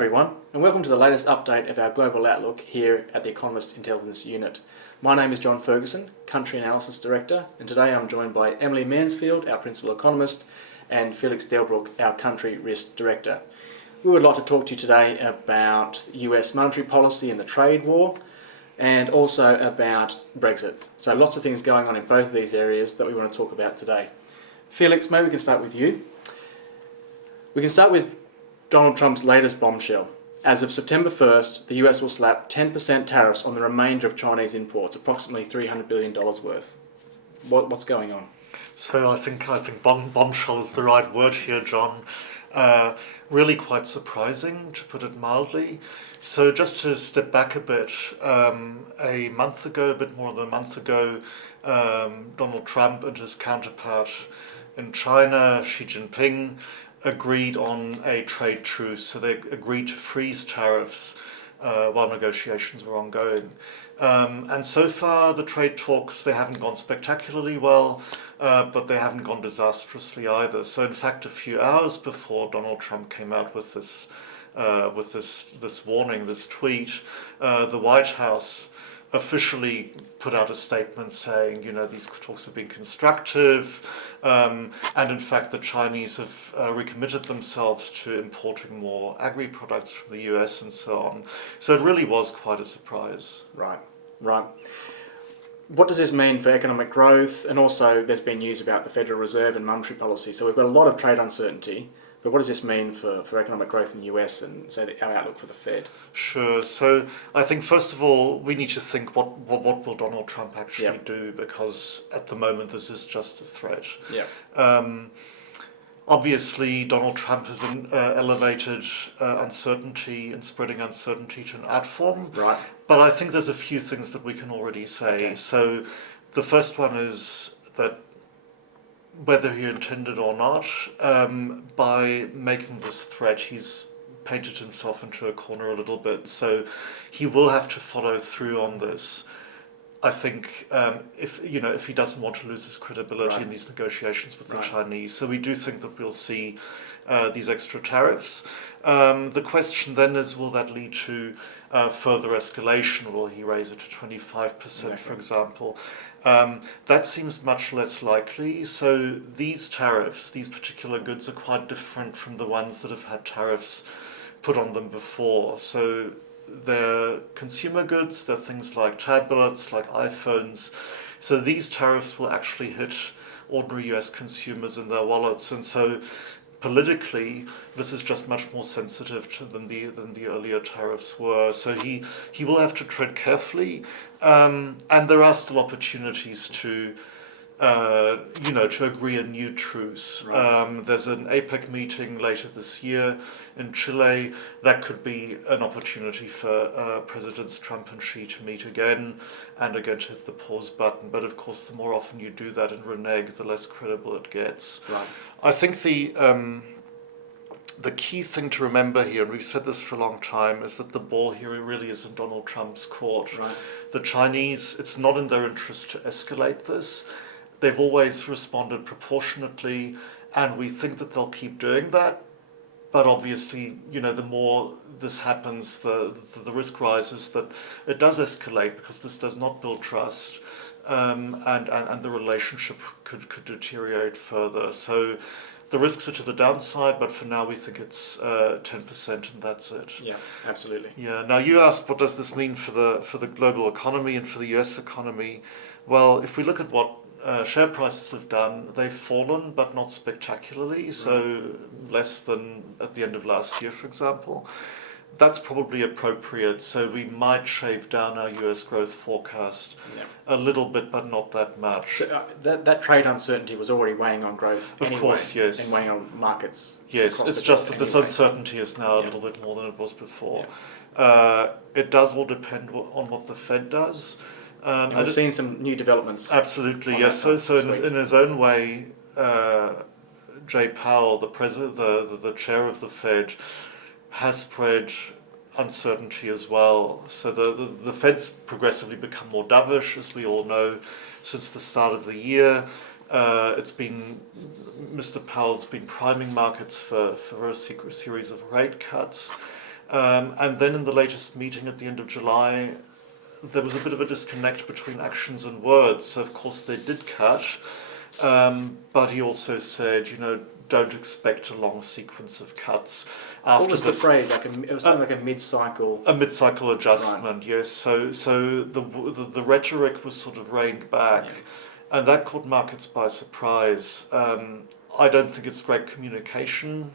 everyone, and welcome to the latest update of our global outlook here at the Economist Intelligence Unit. My name is John Ferguson, Country Analysis Director, and today I'm joined by Emily Mansfield, our Principal Economist, and Felix Delbruck, our Country Risk Director. We would like to talk to you today about US monetary policy and the trade war, and also about Brexit. So lots of things going on in both of these areas that we want to talk about today. Felix, maybe we can start with you. We can start with Donald Trump's latest bombshell. As of September 1st, the US will slap 10% tariffs on the remainder of Chinese imports, approximately $300 billion worth. What's going on? So I think bombshell is the right word here, John. Really quite surprising, to put it mildly. So just to step back a bit, a bit more than a month ago, Donald Trump and his counterpart in China, Xi Jinping, agreed on a trade truce. So they agreed to freeze tariffs while negotiations were ongoing. And so far the trade talks, they haven't gone spectacularly well, but they haven't gone disastrously either. So in fact, a few hours before Donald Trump came out with this warning, this tweet, the White House officially put out a statement saying, these talks have been constructive, and in fact the Chinese have recommitted themselves to importing more agri-products from the US and so on. So it really was quite a surprise. Right. What does this mean for economic growth? And also there's been news about the Federal Reserve and monetary policy. So we've got a lot of trade uncertainty. But what does this mean for economic growth in the US and so our outlook for the Fed? Sure. So I think first of all we need to think what will Donald Trump actually do, because at the moment this is just a threat. Obviously Donald Trump has elevated uncertainty and spreading uncertainty to an art form. Right. But I think there's a few things that we can already say. Okay. So the first one is that whether he intended or not, by making this threat, he's painted himself into a corner a little bit. So he will have to follow through on this. I think if he doesn't want to lose his credibility in these negotiations with the Chinese. So we do think that we'll see these extra tariffs. The question then is, will that lead to further escalation? Will he raise it to 25%, for example? That seems much less likely. So these tariffs, these particular goods, are quite different from the ones that have had tariffs put on them before. So they're consumer goods, they're things like tablets, like iPhones. So these tariffs will actually hit ordinary US consumers in their wallets. And so politically, this is just much more sensitive than the earlier tariffs were. So he will have to tread carefully, and there are still opportunities to agree a new truce. Right. There's an APEC meeting later this year in Chile. That could be an opportunity for Presidents Trump and Xi to meet again and again to hit the pause button. But of course, the more often you do that and renege, the less credible it gets. Right. I think the key thing to remember here, and we've said this for a long time, is that the ball here really is in Donald Trump's court. Right. The Chinese, it's not in their interest to escalate this. They've always responded proportionately, and we think that they'll keep doing that. But obviously, the more this happens, the risk rises that it does escalate, because this does not build trust, and the relationship could deteriorate further. So the risks are to the downside, but for now we think it's 10% and that's it. Yeah, absolutely. Yeah. Now you asked, what does this mean for the global economy and for the US economy? Well, if we look at what share prices have done, they've fallen, but not spectacularly, so less than at the end of last year, for example. That's probably appropriate, so we might shave down our US growth forecast a little bit, but not that much. So, that trade uncertainty was already weighing on growth anyway, of course, yes. And weighing on markets. Yes, it's just that this uncertainty is now a little bit more than it was before. It does all depend on what the Fed does. And we've seen some new developments. Absolutely, yes. So in his own way, Jay Powell, the chair of the Fed, has spread uncertainty as well. So the Fed's progressively become more dovish, as we all know, since the start of the year. Mr. Powell's been priming markets for a series of rate cuts. And then in the latest meeting at the end of July, there was a bit of a disconnect between actions and words. So of course they did cut, but he also said, don't expect a long sequence of cuts after What was the phrase? It was something like a mid-cycle. A mid-cycle adjustment, right. yes. So the rhetoric was sort of reined back, and that caught markets by surprise. I don't think it's great communication,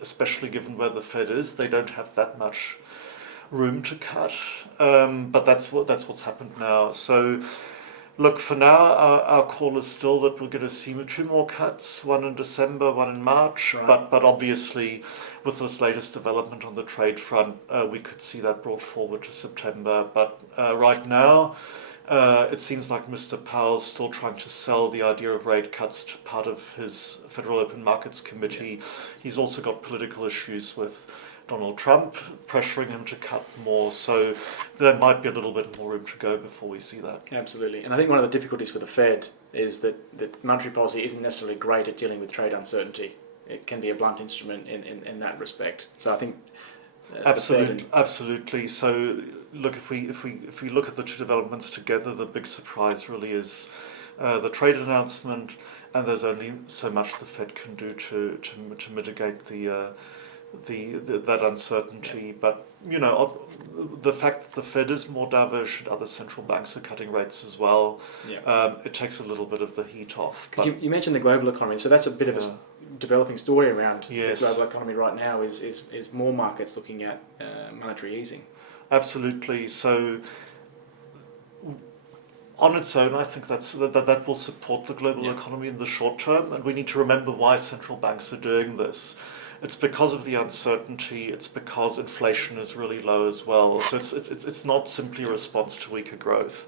especially given where the Fed is. They don't have that much room to cut, but that's what's happened now. So, look, for now, our call is still that we're going to see 2 more cuts, one in December, one in March. Right. But obviously, with this latest development on the trade front, we could see that brought forward to September. But right now, it seems like Mr. Powell's still trying to sell the idea of rate cuts to part of his Federal Open Markets Committee. He's also got political issues with Donald Trump pressuring him to cut more, so there might be a little bit more room to go before we see that. Absolutely. And I think one of the difficulties for the Fed is that monetary policy isn't necessarily great at dealing with trade uncertainty. It can be a blunt instrument in that respect. So I think absolutely. So look, if we look at the 2 developments together, the big surprise really is the trade announcement, and there's only so much the Fed can do to mitigate that uncertainty. But the fact that the Fed is more dovish and other central banks are cutting rates as well, it takes a little bit of the heat off. But you mentioned the global economy, so that's a bit of a developing story around the Yes. global economy right now. Is more markets looking at monetary easing? Absolutely. So on its own, I think that will support the global economy in the short term, and we need to remember why central banks are doing this. It's because of the uncertainty. It's because inflation is really low as well. So it's not simply a response to weaker growth.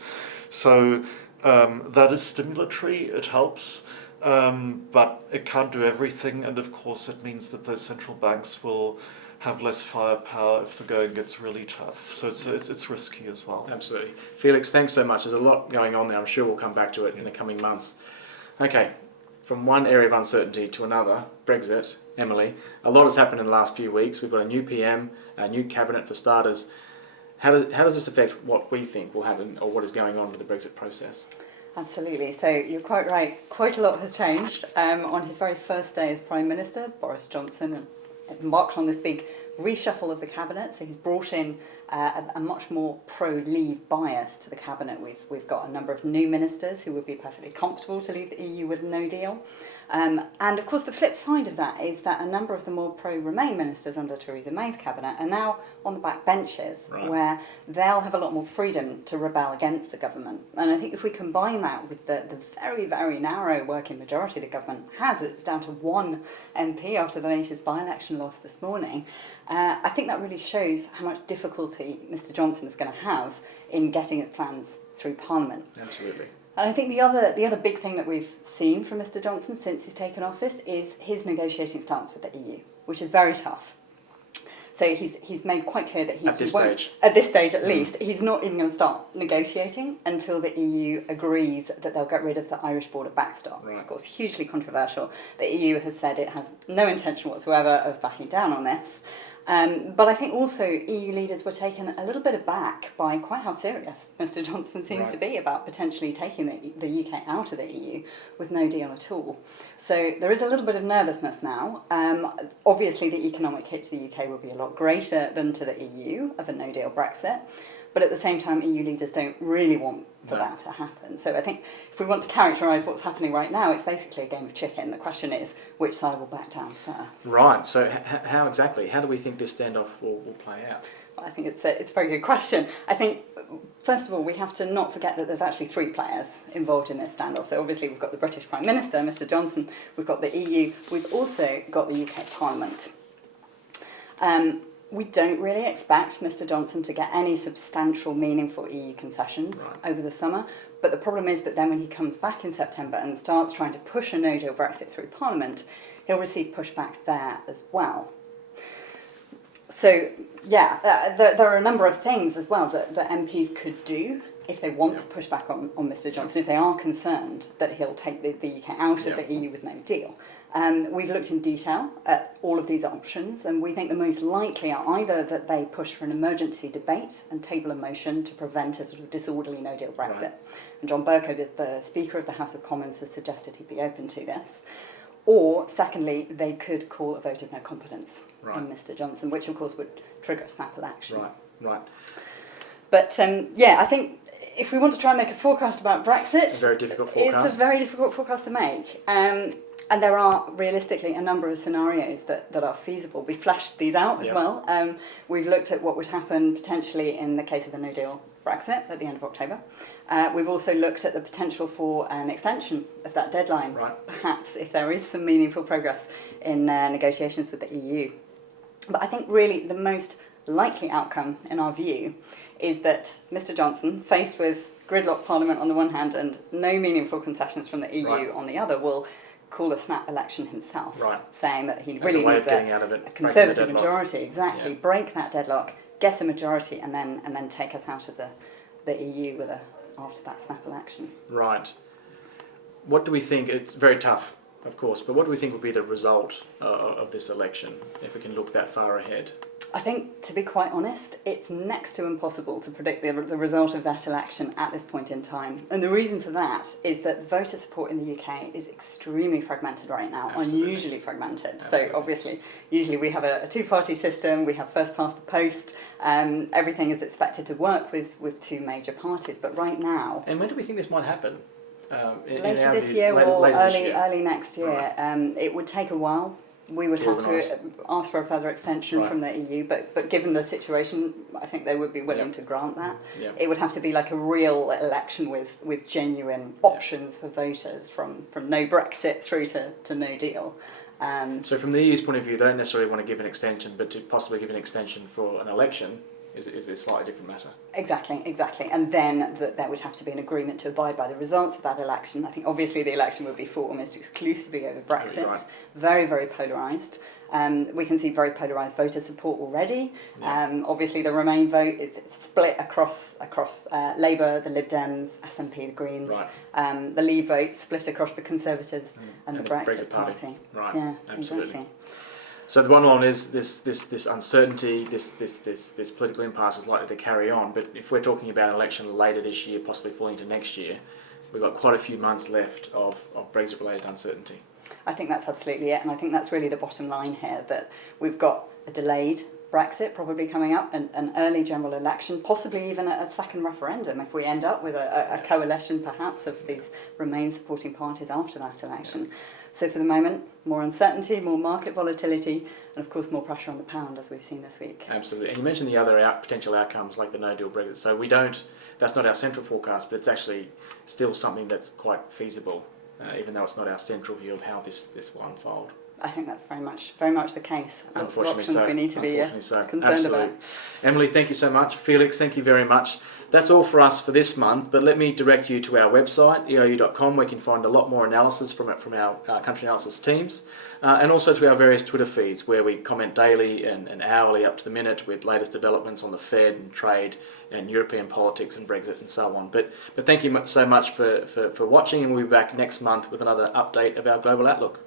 So that is stimulatory. It helps, but it can't do everything. And of course, it means that those central banks will have less firepower if the going gets really tough. So it's risky as well. Absolutely. Felix, thanks so much. There's a lot going on there. I'm sure we'll come back to it in the coming months. Okay. From one area of uncertainty to another, Brexit, Emily, a lot has happened in the last few weeks. We've got a new PM, a new cabinet for starters. How does this affect what we think will happen or what is going on with the Brexit process? Absolutely. So you're quite right. Quite a lot has changed. On his very first day as Prime Minister, Boris Johnson embarked on this big reshuffle of the cabinet. So he's brought in a much more pro-leave bias to the cabinet. We've got a number of new ministers who would be perfectly comfortable to leave the EU with no deal. And of course the flip side of that is that a number of the more pro-Remain ministers under Theresa May's cabinet are now on the back benches, where they'll have a lot more freedom to rebel against the government. And I think if we combine that with the very, very narrow working majority the government has, it's down to 1 MP after the latest by-election loss this morning, I think that really shows how much difficulty Mr Johnson is going to have in getting his plans through Parliament. Absolutely. And I think the other big thing that we've seen from Mr Johnson since he's taken office is his negotiating stance with the EU, which is very tough. So he's made quite clear that at this stage at least, he's not even going to start negotiating until the EU agrees that they'll get rid of the Irish border backstop. Right. Of course, hugely controversial. The EU has said it has no intention whatsoever of backing down on this. But I think also EU leaders were taken a little bit aback by quite how serious Mr Johnson seems to be about potentially taking the UK out of the EU with no deal at all. So there is a little bit of nervousness now. Obviously the economic hit to the UK will be a lot greater than to the EU of a no-deal Brexit. But at the same time, EU leaders don't really want for that to happen. So I think if we want to characterise what's happening right now, it's basically a game of chicken. The question is, which side will back down first? Right. So how exactly? How do we think this standoff will play out? Well, I think it's a very good question. I think, first of all, we have to not forget that there's actually 3 players involved in this standoff. So obviously we've got the British Prime Minister, Mr Johnson, we've got the EU, we've also got the UK Parliament. We don't really expect Mr Johnson to get any substantial, meaningful EU concessions over the summer. But the problem is that then when he comes back in September and starts trying to push a no-deal Brexit through Parliament, he'll receive pushback there as well. So, there are a number of things as well that MPs could do if they want to push back on Mr Johnson, if they are concerned that he'll take the UK out of the EU with no deal. We've looked in detail at all of these options, and we think the most likely are either that they push for an emergency debate and table a motion to prevent a sort of disorderly no-deal Brexit. Right. And John Bercow, the Speaker of the House of Commons, has suggested he'd be open to this. Or, secondly, they could call a vote of no confidence in Mr Johnson, which, of course, would trigger a snap election. Right. But, I think if we want to try and make a forecast about Brexit... It's a very difficult forecast. It's a very difficult forecast to make. And there are, realistically, a number of scenarios that are feasible. We flashed these out as well. We've looked at what would happen potentially in the case of a no-deal Brexit at the end of October. We've also looked at the potential for an extension of that deadline, perhaps if there is some meaningful progress in negotiations with the EU. But I think really the most likely outcome, in our view, is that Mr Johnson, faced with gridlock Parliament on the one hand and no meaningful concessions from the EU on the other, will call a snap election himself, saying that he really needs a Conservative majority, break that deadlock, get a majority, and then take us out of the EU after that snap election. Right. What do we think? It's very tough, of course, but what do we think will be the result of this election, if we can look that far ahead? I think, to be quite honest, it's next to impossible to predict the result of that election at this point in time. And the reason for that is that voter support in the UK is extremely fragmented right now, unusually fragmented. So obviously, usually we have a two-party system, we have first past the post, everything is expected to work with two major parties. But right now... And when do we think this might happen? Later this year or early next year. It would take a while. We would have to ask for a further extension from the EU, but given the situation, I think they would be willing to grant that. It would have to be like a real election with genuine options for voters, from no Brexit through to no deal. So from the EU's point of view, they don't necessarily want to give an extension, but to possibly give an extension for an election is a slightly different matter. Exactly. And then there would have to be an agreement to abide by the results of that election. I think obviously the election would be fought almost exclusively over Brexit. Very, very polarised. We can see very polarised voter support already. Obviously the Remain vote is split across Labour, the Lib Dems, SNP, the Greens. The Leave vote split across the Conservatives and the Brexit Party. Yeah, absolutely. Exactly. So the bottom line is this uncertainty, this political impasse is likely to carry on. But if we're talking about an election later this year, possibly falling into next year, we've got quite a few months left of Brexit-related uncertainty. I think that's absolutely it, and I think that's really the bottom line here, that we've got a delayed Brexit probably coming up, an early general election, possibly even a second referendum if we end up with a coalition perhaps of these Remain supporting parties after that election. So for the moment, more uncertainty, more market volatility, and of course more pressure on the pound, as we've seen this week. Absolutely. And you mentioned the other potential outcomes like the no-deal Brexit. So that's not our central forecast, but it's actually still something that's quite feasible, even though it's not our central view of how this will unfold. I think that's very much the case. Lots of options we need to be concerned about. Emily, thank you so much. Felix, thank you very much. That's all for us for this month, but let me direct you to our website, eou.com, where you can find a lot more analysis from our country analysis teams, and also to our various Twitter feeds, where we comment daily and hourly up to the minute with latest developments on the Fed and trade and European politics and Brexit and so on. But thank you so much for watching, and we'll be back next month with another update of our global outlook.